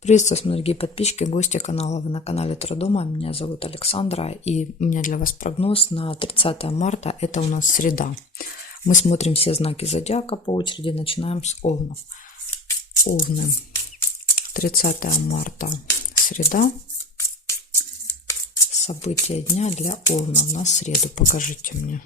Приветствую, дорогие подписчики, гости канала. Вы на канале Трудома. Меня зовут Александра. И у меня для вас прогноз на 30 марта. Это у нас среда. Мы смотрим все знаки зодиака по очереди. Начинаем с Овнов. Овны. 30 марта. Среда. События дня для Овнов на среду. Покажите мне.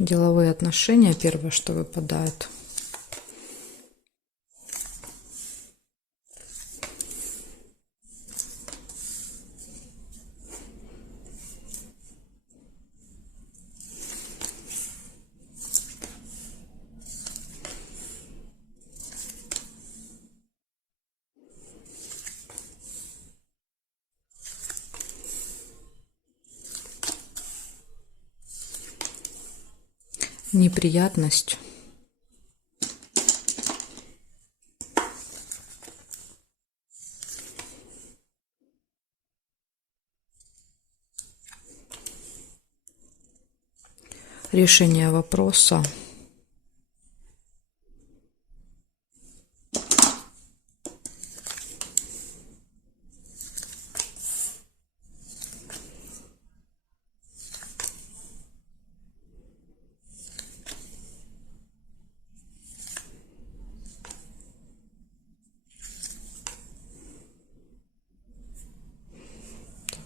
Деловые отношения, первое, что выпадает. Неприятность. Решение вопроса.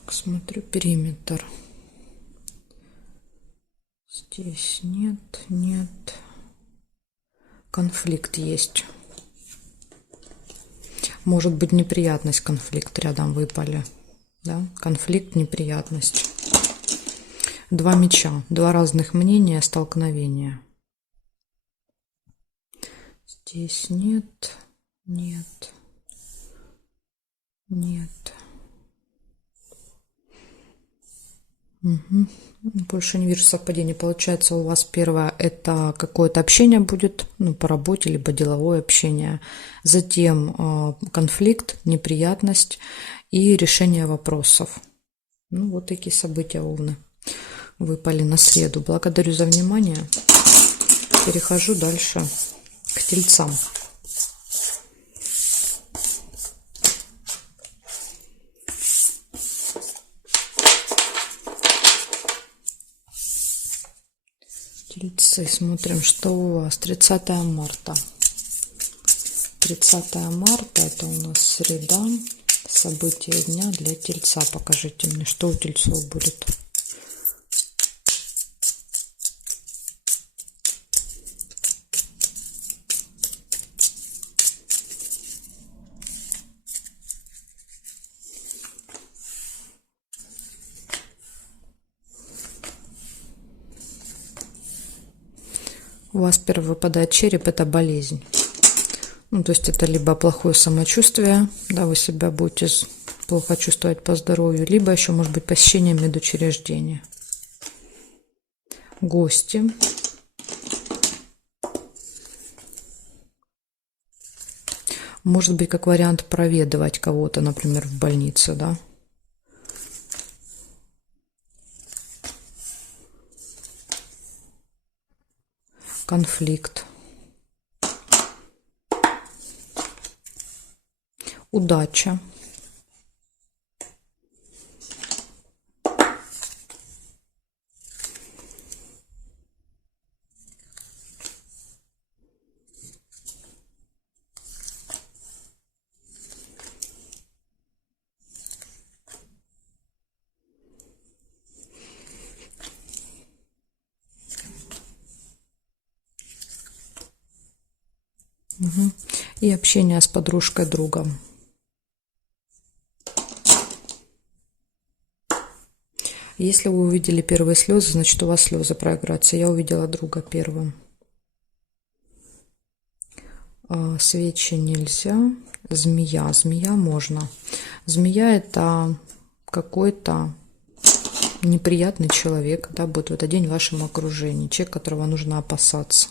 Смотрю периметр. Здесь нет. Конфликт есть. Может быть неприятность, конфликт рядом выпали. Да? Конфликт, неприятность. Два меча, два разных мнения, столкновения. Здесь нет. Угу. Больше не вижу совпадений. Получается, у вас первое это какое-то общение будет, по работе, либо деловое общение. Затем конфликт, неприятность и решение вопросов. Вот такие события, Овны, выпали на среду. Благодарю за внимание. Перехожу дальше к Тельцам. Тельцы, смотрим, что у вас. 30 марта. 30 марта это у нас среда. События дня для Тельца. Покажите мне, что у Тельцов будет. У вас первый выпадает череп, это болезнь. То есть это либо плохое самочувствие, да, вы себя будете плохо чувствовать по здоровью, либо еще может быть посещение медучреждения. Гости. Может быть, как вариант проведывать кого-то, например, в больнице, да. Конфликт. Удача. И общение с подружкой, другом. Если вы увидели первые слезы, значит у вас слезы проиграются. Я увидела друга первым. Свечи нельзя. Змея. Змея можно. Змея это какой-то неприятный человек, да, будет в этот день в вашем окружении. Человек, которого нужно опасаться.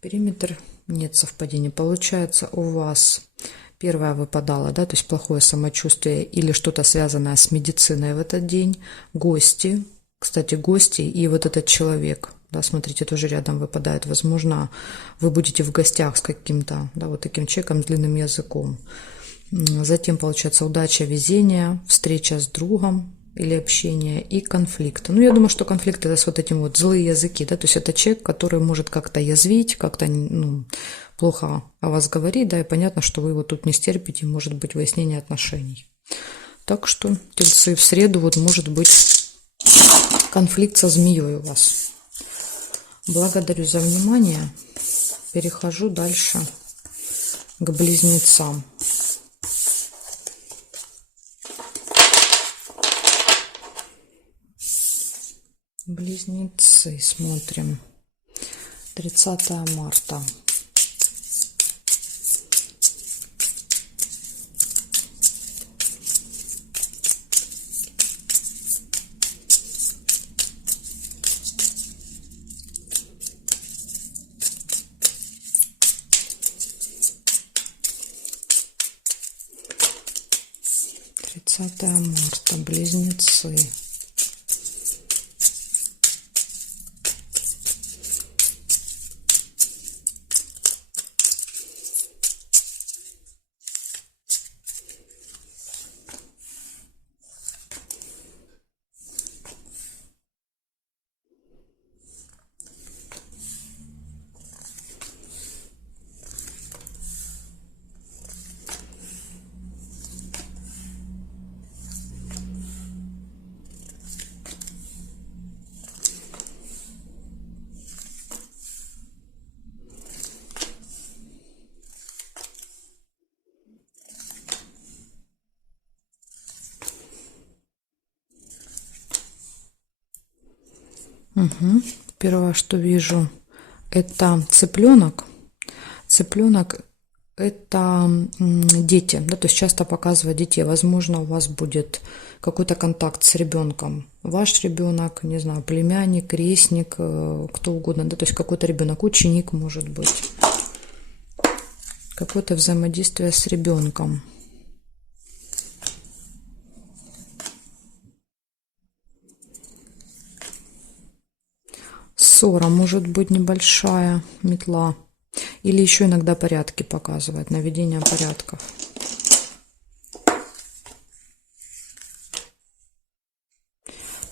Периметр нет совпадений. Получается, у вас первое выпадало, да, то есть плохое самочувствие или что-то связанное с медициной в этот день, гости, кстати, гости и вот этот человек, да, смотрите, тоже рядом выпадает, возможно, вы будете в гостях с каким-то, да, вот таким человеком с длинным языком. Затем, получается, удача, везение, встреча с другом или общение и конфликт. Ну, я думаю, что конфликт это с вот этим вот злые языки, да, то есть это человек, который может как-то язвить, как-то, ну, плохо о вас говорить, да, и понятно, что вы его тут не стерпите, может быть выяснение отношений. Так что, тельцы, в среду вот может быть конфликт со змеей у вас. Благодарю за внимание. Перехожу дальше к близнецам. Близнецы, смотрим. 30 марта. Марта, близнецы. Первое, что вижу, это цыпленок. Цыпленок это дети, да, то есть часто показывают детей. Возможно, у вас будет какой-то контакт с ребенком. Ваш ребенок, не знаю, племянник, крестник, кто угодно, да, то есть какой-то ребенок, ученик может быть. Какое-то взаимодействие с ребенком. Ссора может быть небольшая, метла. Или еще иногда порядки показывает, наведение порядков.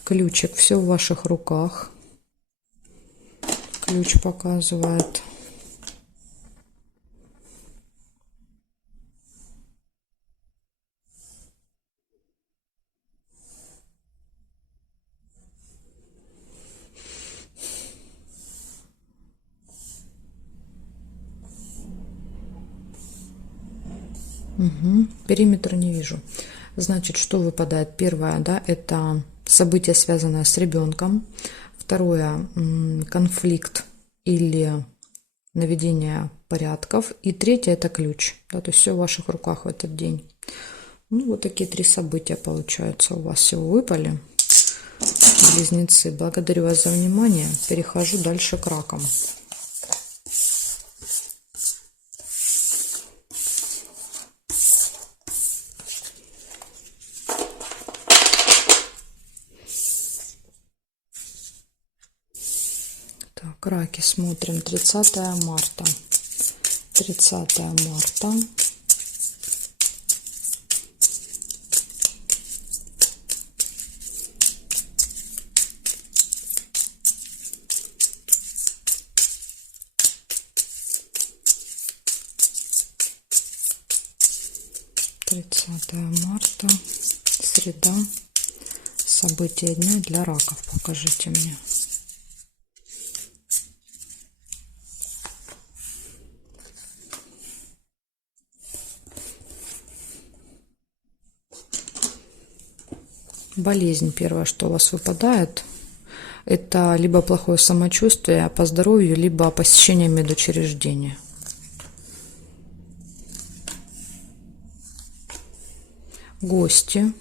Ключик, все в ваших руках. Ключ показывает. Периметр не вижу. Значит, что выпадает? Первое, да, это событие, связанное с ребенком. Второе, конфликт или наведение порядков. И третье, это ключ. Да, то есть все в ваших руках в этот день. Ну, вот такие 3 события, получаются, у вас всего выпали. Близнецы, благодарю вас за внимание. Перехожу дальше к ракам. Так, раки, смотрим. 30 марта. 30 марта. Марта, среда, события дня для раков. Покажите мне. Болезнь первое, что у вас выпадает, это либо плохое самочувствие по здоровью, либо посещение медучреждения. Гости.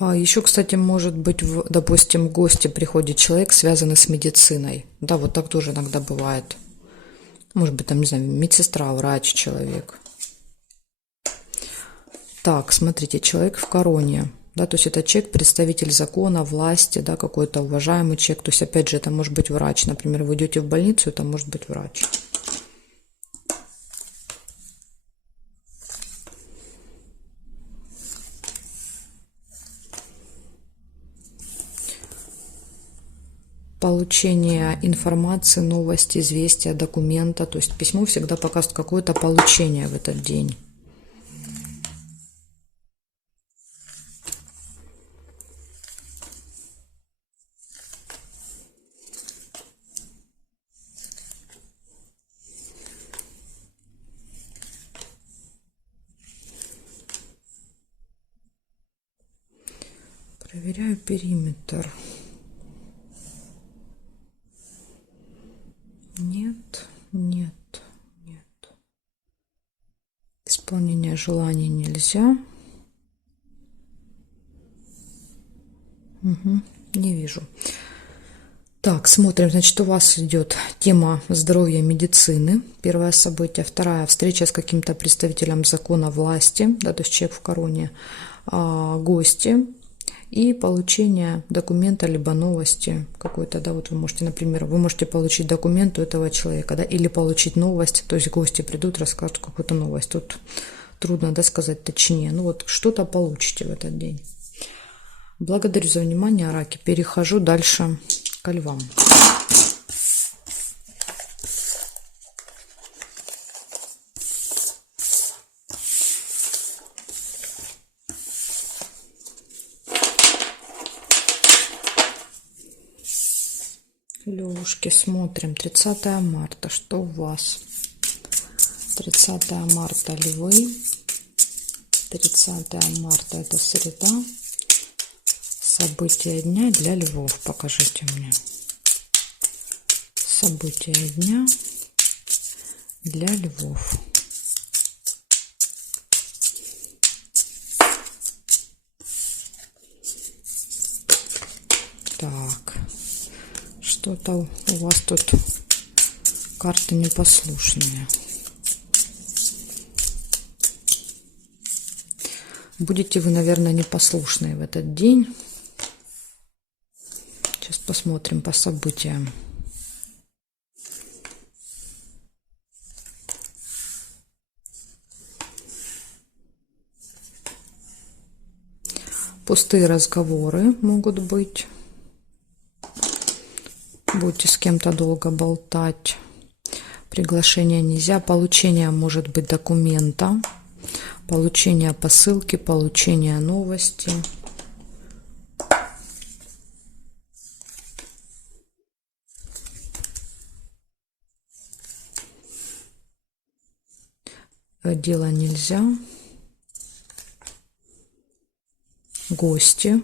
Еще, кстати, может быть, допустим, в гости приходит человек, связанный с медициной. Да, вот так тоже иногда бывает. Может быть, там, не знаю, медсестра, врач, человек. Так, смотрите, человек в короне. Да, то есть это человек, представитель закона, власти, да, какой-то уважаемый человек. То есть, опять же, это может быть врач. Например, вы идете в больницу, это может быть врач. Получение информации, новости, известия, документа. То есть письмо всегда показывает какое-то получение в этот день. Проверяю периметр. Нет, нет, нет. Исполнение желаний нельзя. Угу, не вижу. Так, смотрим. Значит, у вас идет тема здоровья, медицины. Первое событие. Вторая встреча с каким-то представителем закона, власти. Да, то есть человек в короне. Гости. И получение документа, либо новости какой-то, да, вот вы можете, например, вы можете получить документ у этого человека, да, или получить новость, то есть гости придут, расскажут какую-то новость. Тут трудно, да, сказать точнее, ну вот что-то получите в этот день. Благодарю за внимание, раки. Перехожу дальше к львам. Левушки, смотрим. 30 марта. Что у вас? 30 марта львы. 30 марта это среда. События дня для львов. Покажите мне. События дня для львов. Так. Что-то у вас тут карты непослушные. Будете вы, наверное, непослушные в этот день. Сейчас посмотрим по событиям. Пустые разговоры могут быть. Будете с кем-то долго болтать. Приглашение нельзя. Получение может быть документа. Получение посылки, получение новости. Дело нельзя. Гости.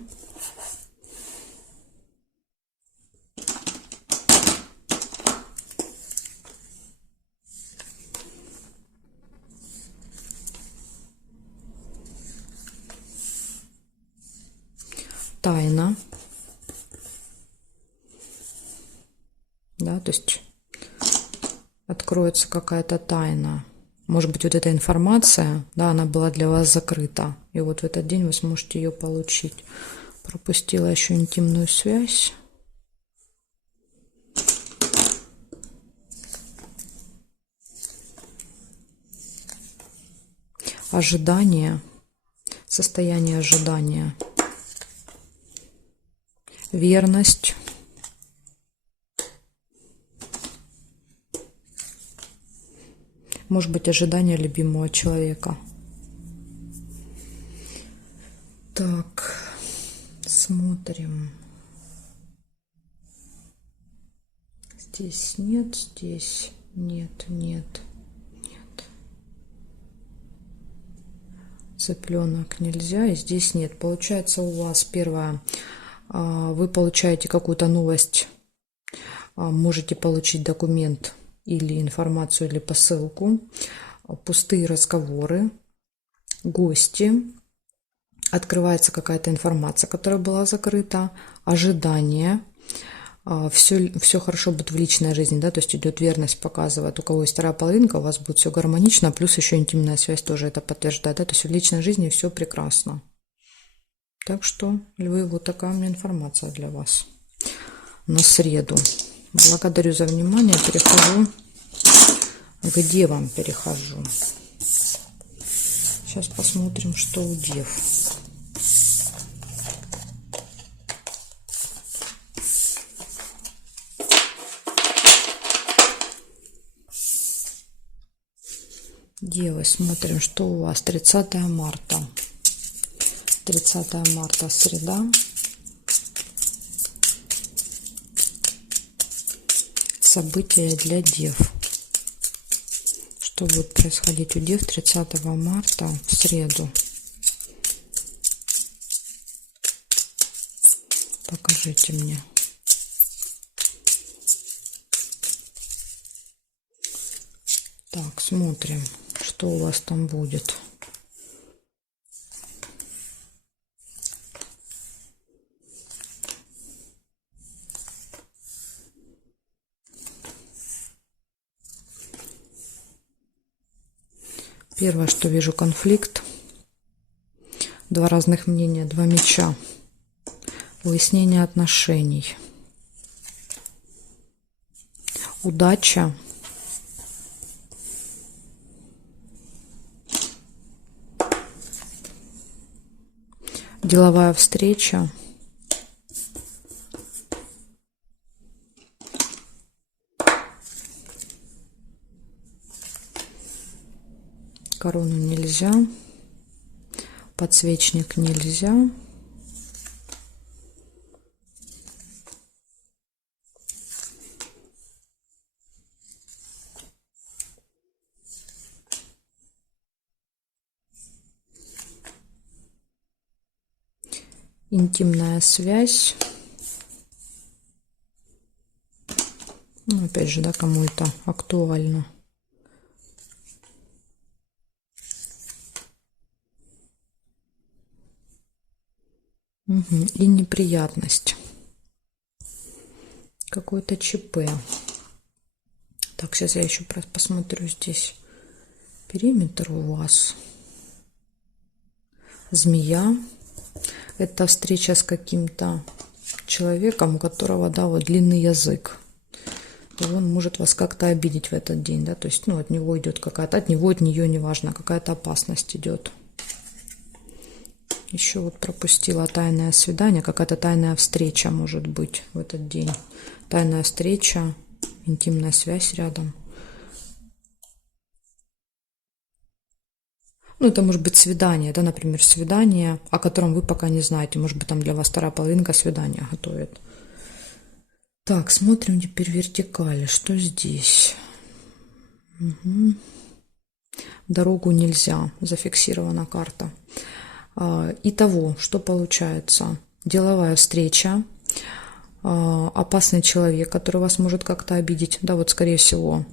Тайна. Да, то есть откроется какая-то тайна. Может быть, вот эта информация, да, она была для вас закрыта. И вот в этот день вы сможете ее получить. Пропустила еще интимную связь. Ожидание. Состояние ожидания. Верность. Может быть, ожидание любимого человека. Так, смотрим. Здесь нет, здесь нет, нет, нет. Цыпленок нельзя, и здесь нет. Получается, у вас первое, вы получаете какую-то новость, можете получить документ или информацию, или посылку. Пустые разговоры, гости, открывается какая-то информация, которая была закрыта, ожидание, все хорошо будет в личной жизни, да, то есть идет верность, показывает, у кого есть вторая половинка, у вас будет все гармонично, плюс еще интимная связь тоже это подтверждает, да, то есть в личной жизни все прекрасно. Так что, львы, вот такая у меня информация для вас на среду. Благодарю за внимание, перехожу к девам, перехожу. Сейчас посмотрим, что у дев. Девы, смотрим, что у вас 30 марта. 30 марта, среда. События для дев. Что будет происходить у дев 30 марта в среду? Покажите мне. Так, смотрим, что у вас там будет. Первое, что вижу, конфликт. Два разных мнения, два меча. Выяснение отношений. Удача. Деловая встреча. Корону нельзя. Подсвечник нельзя. Интимная связь. Ну, опять же, да, кому это актуально. Угу. И неприятность. Какое-то ЧП. Так, сейчас я еще посмотрю здесь. Периметр у вас. Змея. Это встреча с каким-то человеком, у которого, да, вот длинный язык. И он может вас как-то обидеть в этот день, да, то есть, ну, от него идет какая-то, от него, от нее, неважно, какая-то опасность идет. Еще вот пропустила тайное свидание, какая-то тайная встреча может быть в этот день. Тайная встреча, интимная связь рядом. Ну, это может быть свидание, да, например, свидание, о котором вы пока не знаете. Может быть, там для вас вторая половинка свидания готовит. Так, смотрим теперь вертикали. Что здесь? Угу. Дорогу нельзя. Зафиксирована карта. Итого, что получается? Деловая встреча. Опасный человек, который вас может как-то обидеть. Да, вот скорее всего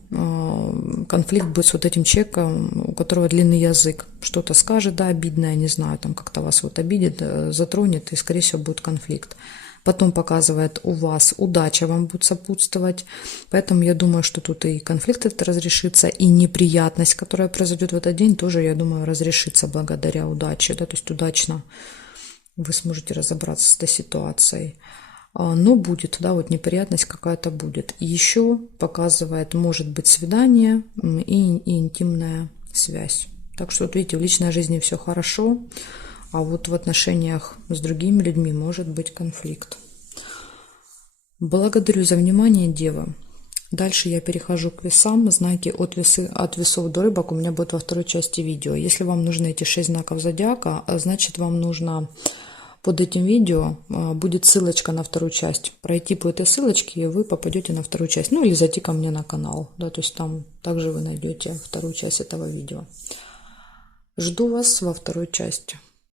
конфликт будет с вот этим человеком, у которого длинный язык. Что-то скажет, да, обидное, не знаю, там как-то вас вот обидит, затронет, и скорее всего будет конфликт. Потом показывает у вас удача вам будет сопутствовать. Поэтому я думаю, что тут и конфликт это разрешится, и неприятность, которая произойдет в этот день, тоже, я думаю, разрешится благодаря удаче. Да, то есть удачно вы сможете разобраться с этой ситуацией. Но будет, да, вот неприятность какая-то будет. И еще показывает, может быть, свидание и интимная связь. Так что, вот видите, в личной жизни все хорошо, а вот в отношениях с другими людьми может быть конфликт. Благодарю за внимание, девы. Дальше я перехожу к весам. Знаки от весов до рыбок у меня будут во второй части видео. Если вам нужны эти 6 знаков зодиака, значит, вам нужно... Под этим видео будет ссылочка на вторую часть. Пройти по этой ссылочке, и вы попадете на вторую часть. Ну или зайти ко мне на канал. Да, то есть там также вы найдете вторую часть этого видео. Жду вас во второй части.